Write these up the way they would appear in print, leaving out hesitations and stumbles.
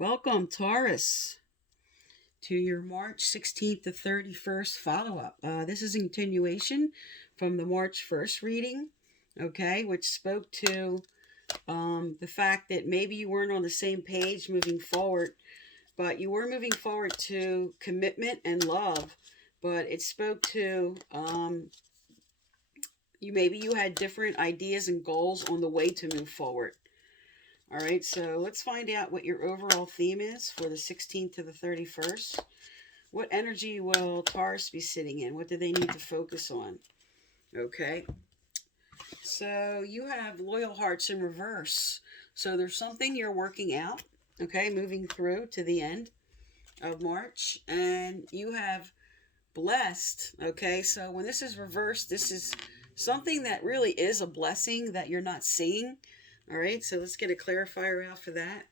Welcome, Taurus, to your March 16th to 31st follow-up. This is a continuation from the March 1st reading, okay, which spoke to the fact that maybe you weren't on the same page moving forward, but you were moving forward to commitment and love, but it spoke to you had different ideas and goals on the way to move forward. All right, so let's find out what your overall theme is for the 16th to the 31st. What energy will Taurus be sitting in? What do they need to focus on? Okay, so you have loyal hearts in reverse. So there's something you're working out, okay, moving through to the end of March. And you have blessed, okay? So when this is reversed, this is something that really is a blessing that you're not seeing. All right, so let's get a clarifier out for that.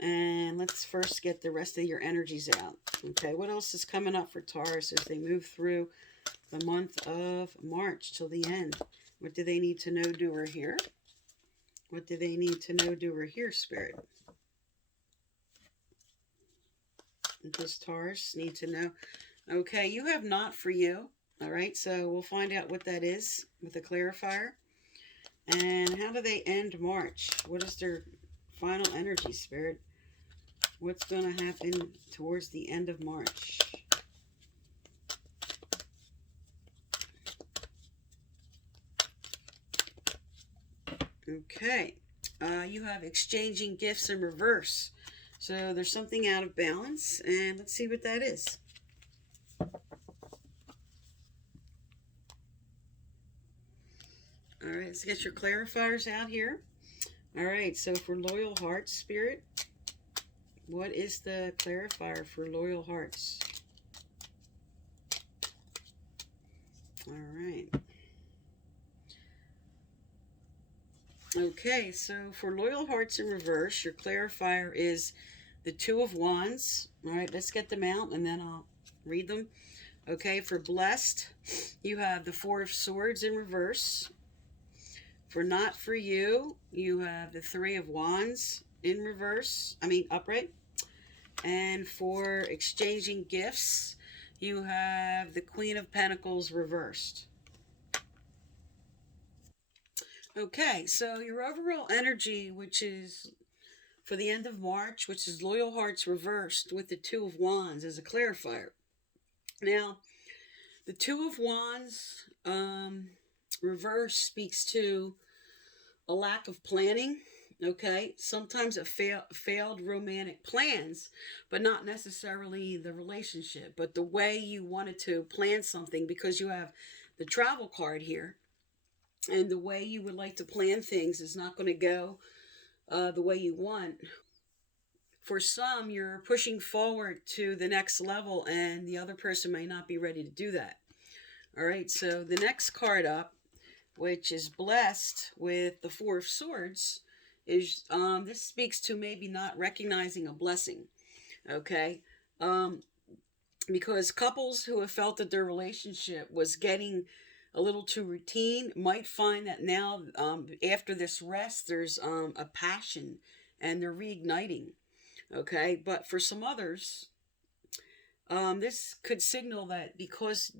And let's first get the rest of your energies out. Okay, what else is coming up for Taurus as they move through the month of March till the end? What do they need to know, do, or hear? What do they need to know, do, or hear, Spirit? What does Taurus need to know? Okay, you have not for you. All right, so we'll find out what that is with a clarifier. And how do they end March? What is their final energy, Spirit? What's going to happen towards the end of March? Okay. You have exchanging gifts in reverse. So there's something out of balance, and let's see what that is. All right, let's get your clarifiers out here. All right, so for loyal hearts, Spirit, what is the clarifier for loyal hearts? All right. Okay, so for loyal hearts in reverse, your clarifier is the Two of Wands. All right, let's get them out and then I'll read them. Okay, for blessed, you have the Four of Swords in reverse. For not for you, you have the Three of Wands in reverse, upright. And for exchanging gifts, you have the Queen of Pentacles reversed. Okay, so your overall energy, which is for the end of March, which is loyal hearts reversed with the Two of Wands as a clarifier. Now, the Two of Wands reverse speaks to a lack of planning, okay? Sometimes a failed romantic plans, but not necessarily the relationship, but the way you wanted to plan something, because you have the travel card here, and the way you would like to plan things is not going to go the way you want. For some, you're pushing forward to the next level, and the other person may not be ready to do that. All right, so the next card up, which is blessed with the Four of Swords, is this speaks to maybe not recognizing a blessing, okay? Because couples who have felt that their relationship was getting a little too routine might find that now, after this rest, there's a passion and they're reigniting, okay? But for some others, this could signal that because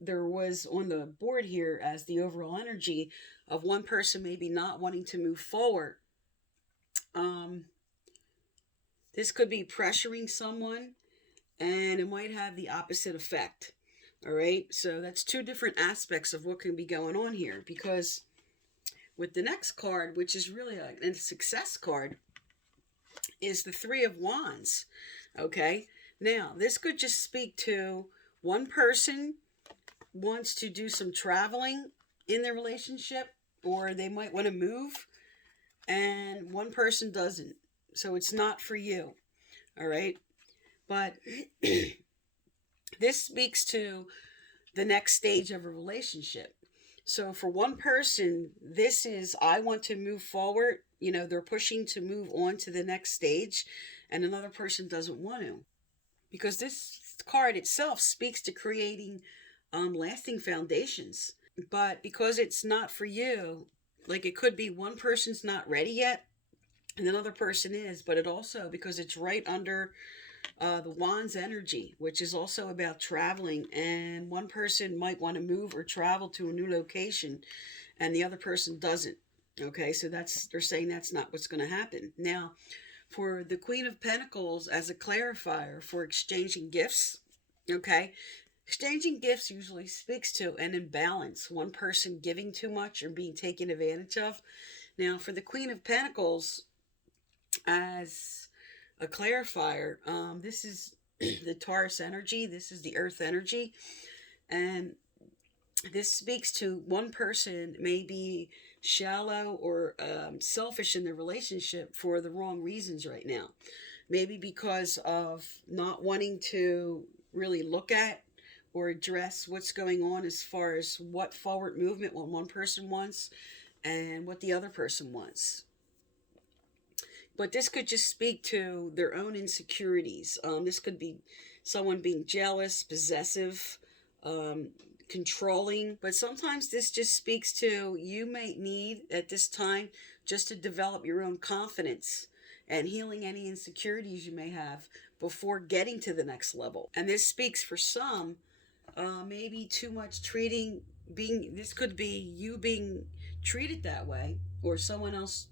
there was on the board here as the overall energy of one person maybe not wanting to move forward. This could be pressuring someone, and it might have the opposite effect. All right, so that's two different aspects of what can be going on here, because with the next card, which is really a success card, is the Three of Wands. Okay, now this could just speak to one person wants to do some traveling in their relationship, or they might want to move, and one person doesn't. So it's not for you. All right, but this speaks to the next stage of a relationship. So for one person, this is, I want to move forward. You know, they're pushing to move on to the next stage, and another person doesn't want to. Because this card itself speaks to creating lasting foundations. But because it's not for you, like it could be one person's not ready yet, and another person is, but it also, because it's right under the Wands energy, which is also about traveling, and one person might want to move or travel to a new location, and the other person doesn't. Okay, so they're saying that's not what's going to happen. Now, for the Queen of Pentacles as a clarifier for exchanging gifts, okay, exchanging gifts usually speaks to an imbalance, one person giving too much or being taken advantage of. Now, for the Queen of Pentacles as a clarifier, this is the Taurus energy, this is the Earth energy, and this speaks to one person may be shallow or selfish in their relationship for the wrong reasons right now. Maybe because of not wanting to really look at or address what's going on as far as what forward movement what one person wants and what the other person wants. But this could just speak to their own insecurities. This could be someone being jealous, possessive, controlling. But sometimes this just speaks to you may need at this time just to develop your own confidence and healing any insecurities you may have before getting to the next level. And this speaks for some, maybe too much this could be you being treated that way, or someone else,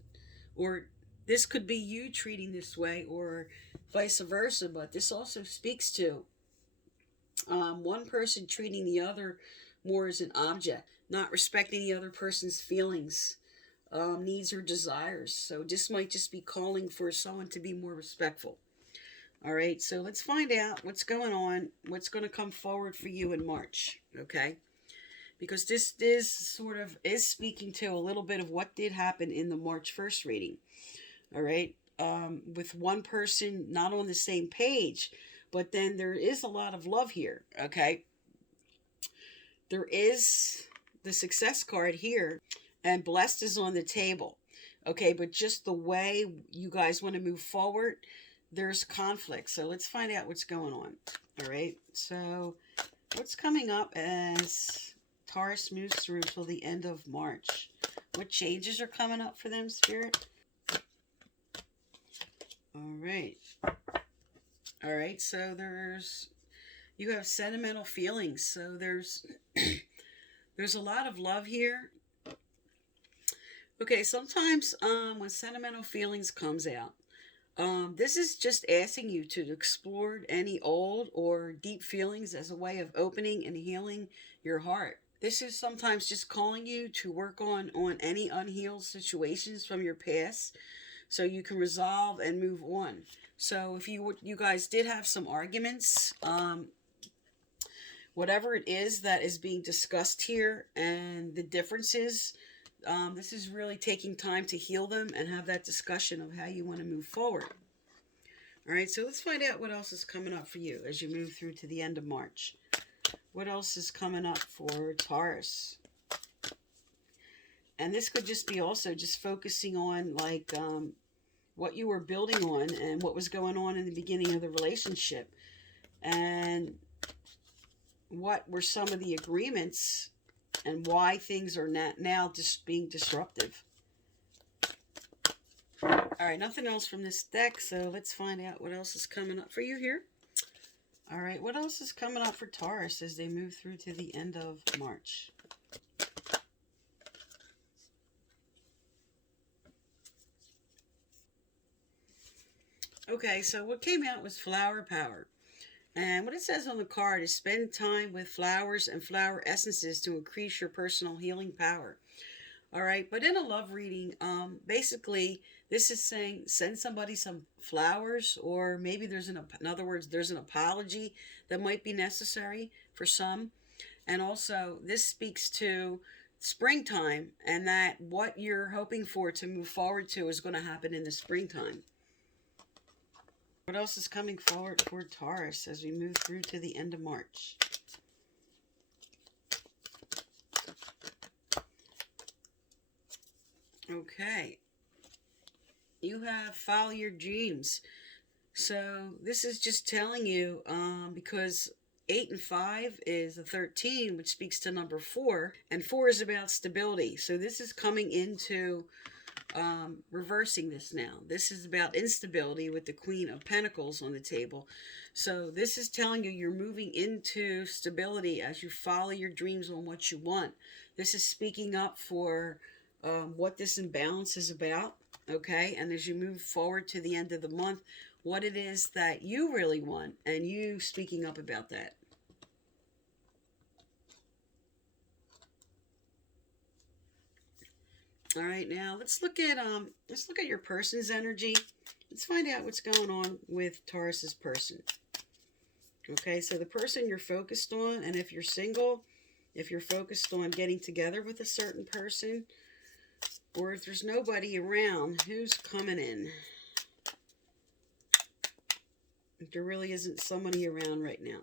or this could be you treating this way, or vice versa. But this also speaks to one person treating the other more as an object, not respecting the other person's feelings, needs, or desires. So this might just be calling for someone to be more respectful. All right, so let's find out what's going on, what's going to come forward for you in March, okay? Because this is speaking to a little bit of what did happen in the March 1st reading. All right, with one person not on the same page, but then there is a lot of love here, okay? There is the success card here, and blessed is on the table, okay? But just the way you guys want to move forward, there's conflict. So let's find out what's going on, all right? So what's coming up as Taurus moves through till the end of March? What changes are coming up for them, Spirit? All right, so you have sentimental feelings. So there's a lot of love here. Okay, sometimes when sentimental feelings comes out, this is just asking you to explore any old or deep feelings as a way of opening and healing your heart. This is sometimes just calling you to work on any unhealed situations from your past, so you can resolve and move on. So if you guys did have some arguments, whatever it is that is being discussed here and the differences, this is really taking time to heal them and have that discussion of how you want to move forward. All right, so let's find out what else is coming up for you as you move through to the end of March. What else is coming up for Taurus? And this could just be also just focusing on like what you were building on and what was going on in the beginning of the relationship. And what were some of the agreements and why things are now just being disruptive. All right, nothing else from this deck, so let's find out what else is coming up for you here. All right, what else is coming up for Taurus as they move through to the end of March? Okay, so what came out was flower power. And what it says on the card is spend time with flowers and flower essences to increase your personal healing power. All right, but in a love reading, basically, this is saying send somebody some flowers, or maybe in other words, there's an apology that might be necessary for some. And also, this speaks to springtime and that what you're hoping for to move forward to is going to happen in the springtime. What else is coming forward for Taurus as we move through to the end of March? Okay. You have follow your dreams. So this is just telling you, because 8 and 5 is a 13, which speaks to number 4. And 4 is about stability. So this is coming into reversing this now. This is about instability with the Queen of Pentacles on the table. So this is telling you you're moving into stability as you follow your dreams on what you want. This is speaking up for what this imbalance is about, okay? And as you move forward to the end of the month, what it is that you really want, and you speaking up about that. All right, now let's look at your person's energy. Let's find out what's going on with Taurus's person. Okay, so the person you're focused on, and if you're single, if you're focused on getting together with a certain person, or if there's nobody around, who's coming in? If there really isn't somebody around right now,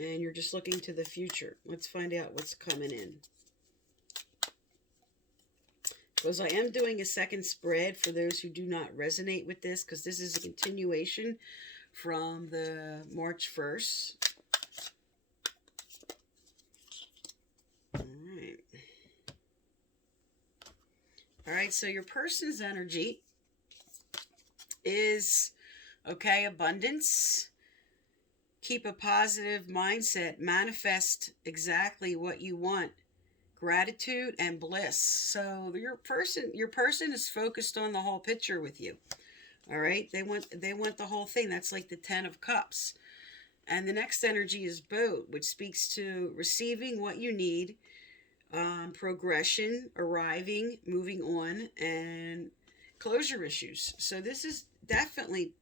and you're just looking to the future, let's find out what's coming in. Because I am doing a second spread for those who do not resonate with this, because this is a continuation from the March 1st. All right, so your person's energy is, okay, abundance. Keep a positive mindset. Manifest exactly what you want. Gratitude and bliss. So your person is focused on the whole picture with you. All right, they want the whole thing. That's like the 10 of Cups. And the next energy is Boat, which speaks to receiving what you need, progression, arriving, moving on, and closure issues. So this is definitely,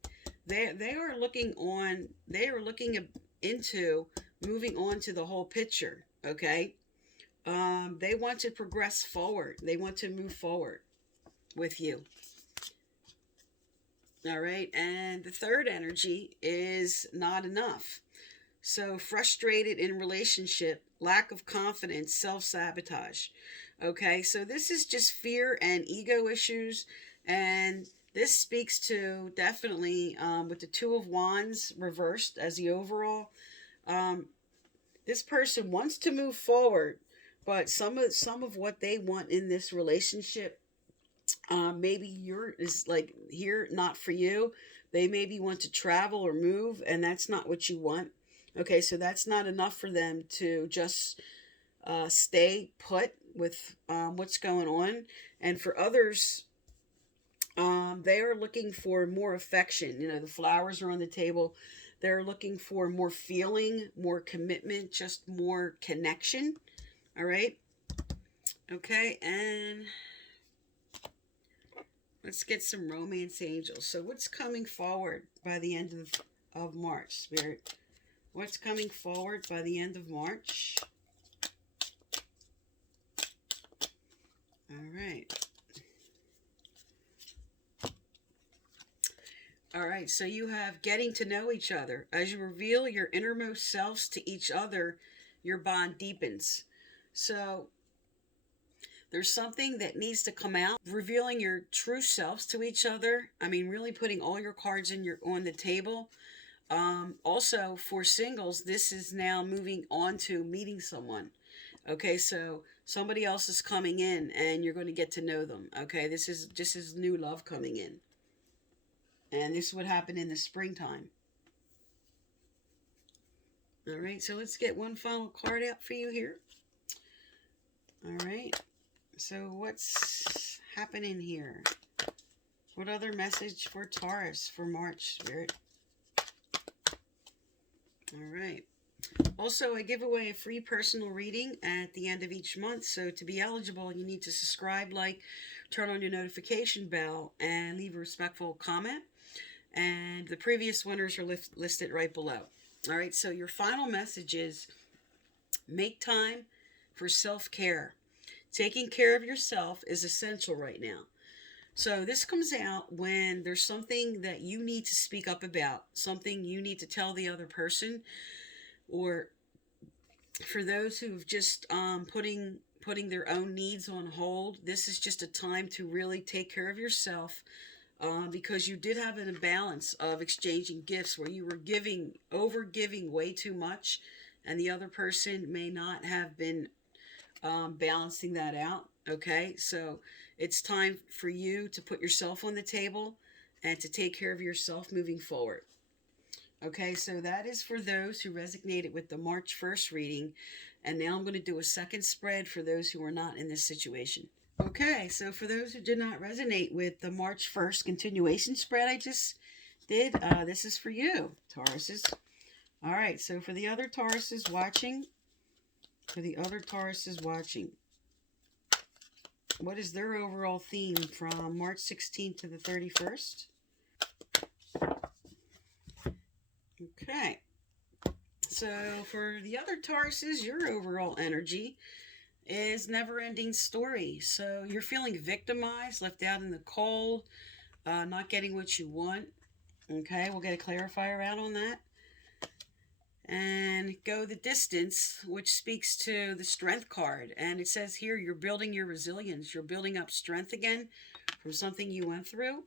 they are looking into moving on to the whole picture. Okay. They want to progress forward. They want to move forward with you. All right. And the third energy is not enough. So frustrated in relationship, lack of confidence, self-sabotage. Okay. So this is just fear and ego issues. And this speaks to definitely with the Two of Wands reversed as the overall. This person wants to move forward, but some of what they want in this relationship, maybe is like here, not for you. They maybe want to travel or move, and that's not what you want. Okay, so that's not enough for them to just stay put with what's going on. And for others, they are looking for more affection. You know, the flowers are on the table. They're looking for more feeling, more commitment, just more connection. All right. Okay, and let's get some romance angels. So what's coming forward by the end of March, Spirit? What's coming forward by the end of March? All right. All right, so you have getting to know each other. As you reveal your innermost selves to each other, your bond deepens. So there's something that needs to come out, revealing your true selves to each other. I mean, really putting all your cards on the table. Also, for singles, this is now moving on to meeting someone. Okay, so somebody else is coming in, and you're going to get to know them. Okay, this is new love coming in, and this would happen in the springtime. All right, so let's get one final card out for you here. All right. So what's happening here? What other message for Taurus for March, Spirit? All right. Also, I give away a free personal reading at the end of each month. So to be eligible, you need to subscribe, like, turn on your notification bell, and leave a respectful comment. And the previous winners are listed right below. All right. So your final message is make time for self-care. Taking care of yourself is essential right now. So this comes out when there's something that you need to speak up about, something you need to tell the other person, or for those who've just putting their own needs on hold. This is just a time to really take care of yourself, because you did have an imbalance of exchanging gifts where you were over giving way too much, and the other person may not have been balancing that out. Okay, so It's time for you to put yourself on the table and to take care of yourself moving forward. Okay, so that is for those who resonated with the March 1st reading. And now I'm going to do a second spread for those who are not in this situation. Okay, so for those who did not resonate with the March 1st continuation spread I just did, this is for you, Tauruses. All right, so for the other Tauruses watching, what is their overall theme from March 16th to the 31st? Okay. So for the other Tauruses, your overall energy is never-ending story. So you're feeling victimized, left out in the cold, not getting what you want. Okay, we'll get a clarifier out on that. And go the distance, which speaks to the strength card. And it says here, you're building your resilience. You're building up strength again from something you went through.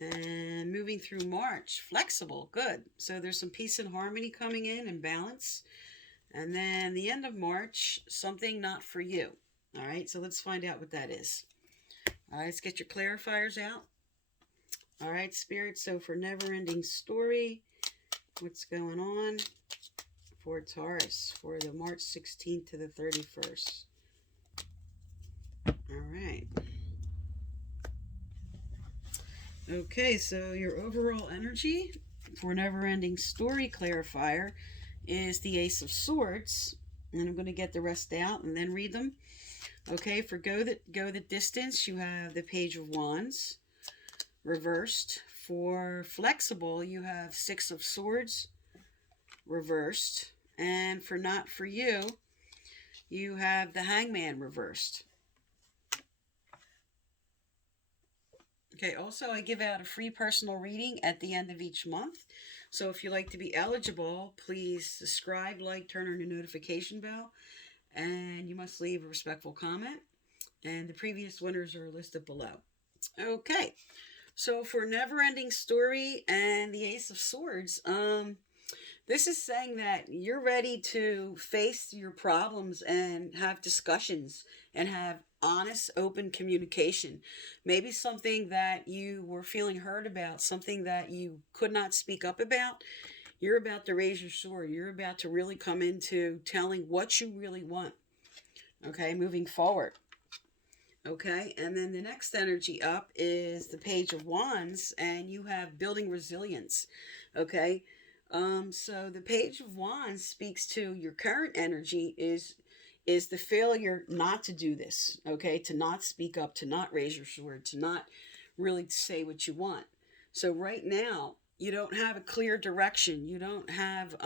And moving through March, flexible, good. So there's some peace and harmony coming in and balance. And then the end of March, something not for you. All right, so let's find out what that is. All right, let's get your clarifiers out. All right, Spirit, so for never-ending story, what's going on for Taurus for the March 16th to the 31st? All right. Okay, so your overall energy for never-ending story clarifier is the Ace of Swords, and I'm going to get the rest out and then read them. Okay, for go the distance, you have the Page of Wands reversed. For flexible, you have Six of Swords reversed, and for not for you, you have the Hangman reversed. Okay, also I give out a free personal reading at the end of each month. So if you'd like to be eligible, please subscribe, like, turn on your notification bell, and you must leave a respectful comment. And the previous winners are listed below. Okay, so for Never-Ending Story and the Ace of Swords, this is saying that you're ready to face your problems and have discussions and have honest, open communication. Maybe something that you were feeling hurt about, something that you could not speak up about. You're about to raise your sword. You're about to really come into telling what you really want. Okay, moving forward. Okay, and then the next energy up is the Page of Wands, and you have building resilience. Okay, so the Page of Wands speaks to your current energy is the failure not to do this, okay, to not speak up, to not raise your sword, to not really say what you want. So right now, you don't have a clear direction. You don't have,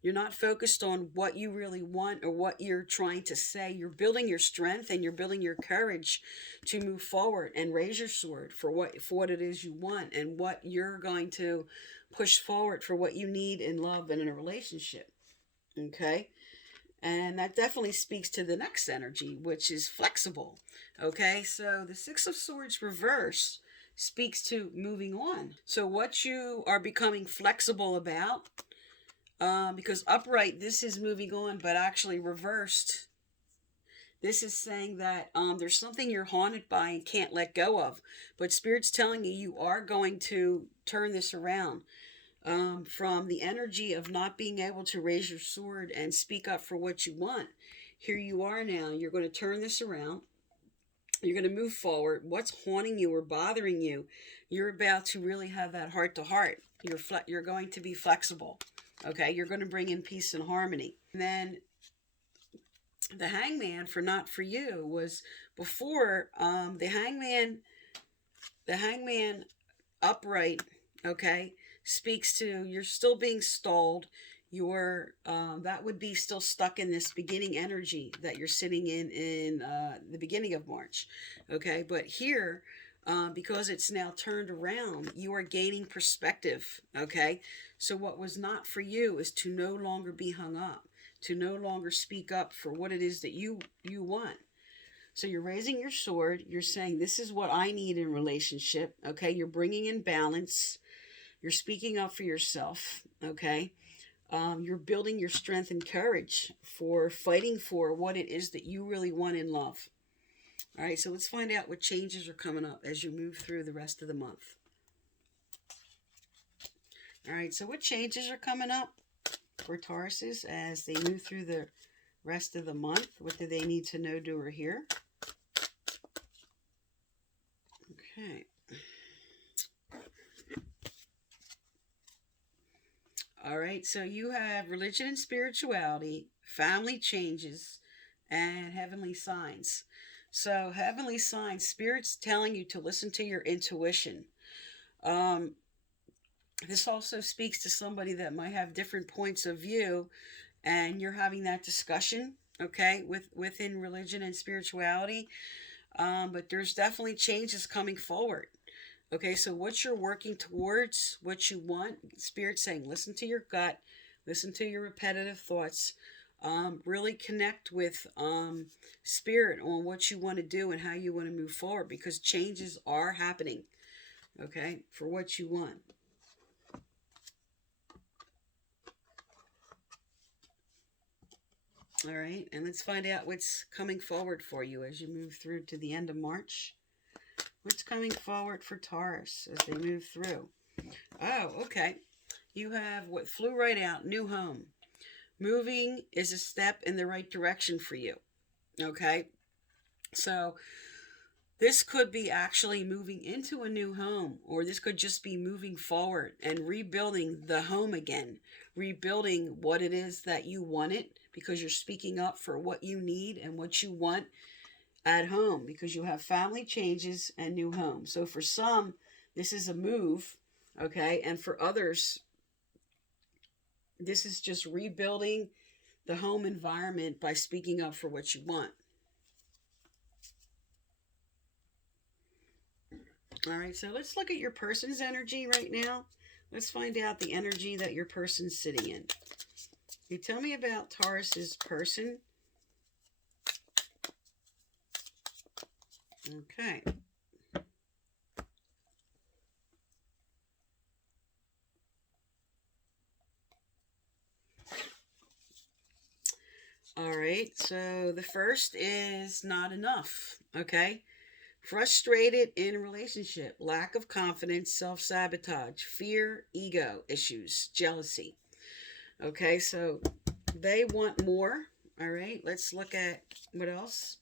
you're not focused on what you really want or what you're trying to say. You're building your strength and you're building your courage to move forward and raise your sword for what it is you want and what you're going to push forward for what you need in love and in a relationship. Okay? And that definitely speaks to the next energy, which is flexible. Okay, so the Six of Swords reverse speaks to moving on. So what you are becoming flexible about, because upright, this is moving on, but actually reversed, this is saying that there's something you're haunted by and can't let go of. But Spirit's telling you, you are going to turn this around. From the energy of not being able to raise your sword and speak up for what you want. Here you are now. You're going to turn this around. You're going to move forward. What's haunting you or bothering you, you're about to really have that heart-to-heart. You're going to be flexible. Okay? You're going to bring in peace and harmony. And then the Hangman for not for you was before the Hangman upright, okay, speaks to you're still being stalled. You're that would be still stuck in this beginning energy that you're sitting in the beginning of March. Okay, but here, because it's now turned around, you are gaining perspective. Okay, so what was not for you is to no longer be hung up, to no longer speak up for what it is that you want. So you're raising your sword. You're saying, this is what I need in relationship. Okay, you're bringing in balance. You're speaking up for yourself, okay? You're building your strength and courage for fighting for what it is that you really want in love, All right, so let's find out what changes are coming up as you move through the rest of the month. All right, so what changes are coming up for Tauruses as they move through the rest of the month? What do they need to know, do, or hear? Okay. All right, so you have religion and spirituality, family changes, and heavenly signs. So, heavenly signs, spirit's telling you to listen to your intuition. Um, this also speaks to somebody that might have different points of view, and you're having that discussion, okay, within religion and spirituality. But there's definitely changes coming forward. Okay, so what you're working towards, what you want, Spirit saying, listen to your gut, listen to your repetitive thoughts, really connect with Spirit on what you want to do and how you want to move forward, because changes are happening, okay, for what you want. All right, and let's find out what's coming forward for you as you move through to the end of March. What's coming forward for Taurus as they move through? Oh, okay. You have what flew right out, new home. Moving is a step in the right direction for you. Okay? So this could be actually moving into a new home, or this could just be moving forward and rebuilding the home again, rebuilding what it is that you wanted, because you're speaking up for what you need and what you want at home, because you have family changes and new home. So for some, this is a move, okay? And for others, this is just rebuilding the home environment by speaking up for what you want. All right, so let's look at your person's energy right now. Let's find out the energy that your person's sitting in. You tell me about Taurus's person. Okay. All right, so the first is not enough, okay? Frustrated in a relationship, lack of confidence, self-sabotage, fear, ego issues, jealousy. Okay, so they want more. All right, let's look at what else.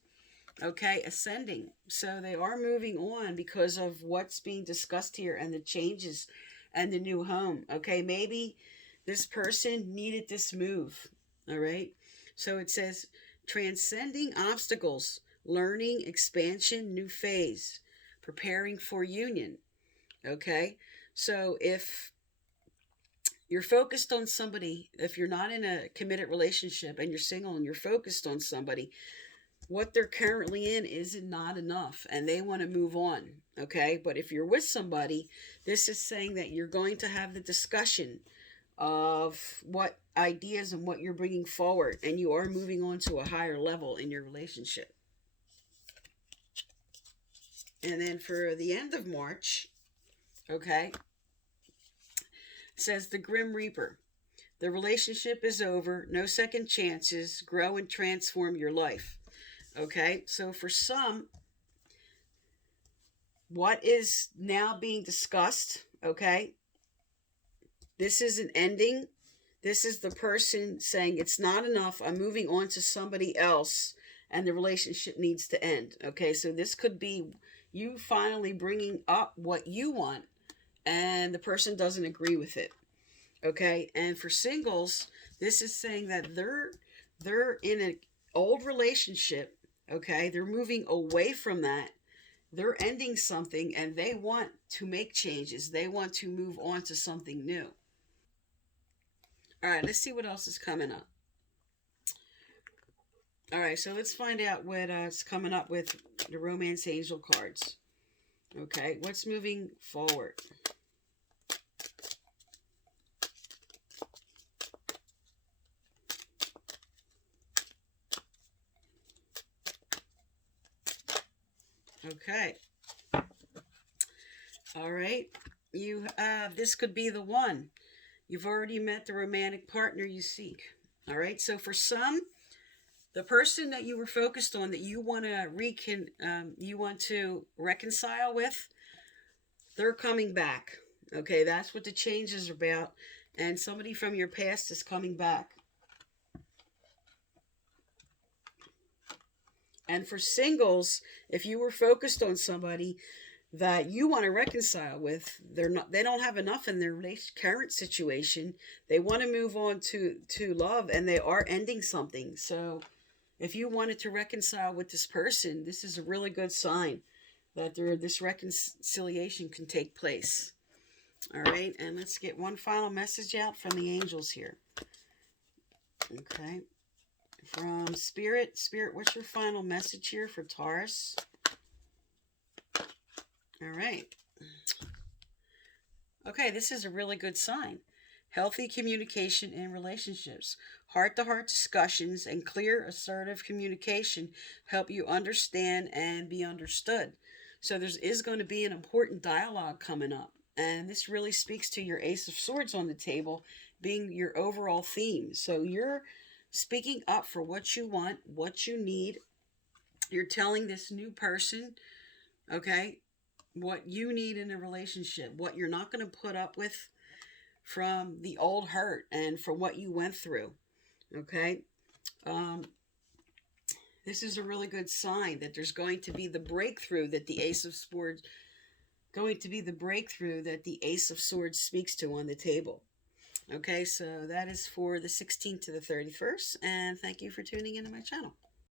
Okay, ascending. So they are moving on because of what's being discussed here and the changes and the new home. Okay, maybe this person needed this move. All right, so it says transcending obstacles, learning, expansion, new phase, preparing for union. Okay, so if you're focused on somebody, if you're not in a committed relationship and you're single and you're focused on somebody, what they're currently in is not enough and they want to move on. Okay, but if you're with somebody, this is saying that you're going to have the discussion of what ideas and what you're bringing forward, and you are moving on to a higher level in your relationship. And then for the end of March, okay, it says the Grim Reaper. The relationship is over, no second chances, grow and transform your life. Okay, so for some, what is now being discussed, okay, this is an ending. This is the person saying it's not enough, I'm moving on to somebody else, and the relationship needs to end. Okay, so this could be you finally bringing up what you want, and the person doesn't agree with it. Okay, and for singles, this is saying that they're in an old relationship. Okay, they're moving away from that, they're ending something, and they want to make changes, they want to move on to something new. All right, let's see what else is coming up. All right, so let's find out what's coming up with the romance angel cards. Okay, what's moving forward? Okay. All right. You this could be the one. You've already met the romantic partner you seek. All right. So for some, The person that you were focused on that you want to reconcile with, they're coming back. Okay, that's what the change is about. And somebody from your past is coming back. And for singles, if you were focused on somebody that you want to reconcile with, they don't have enough in their current situation. They want to move on to love, and they are ending something. So if you wanted to reconcile with this person, this is a really good sign that this reconciliation can take place. All right, and let's get one final message out from the angels here. Okay. From Spirit, what's your final message here for Taurus? All right. Okay, this is a really good sign. Healthy communication in relationships. Heart-to-heart discussions and clear, assertive communication help you understand and be understood. So there is going to be an important dialogue coming up. And this really speaks to your Ace of Swords on the table being your overall theme. So you're speaking up for what you want, what you need. You're telling this new person, okay, what you need in a relationship, what you're not going to put up with from the old hurt and from what you went through, okay? This is a really good sign that there's going to be the breakthrough that the Ace of Swords, speaks to on the table. Okay, so that is for the 16th to the 31st, and thank you for tuning into my channel.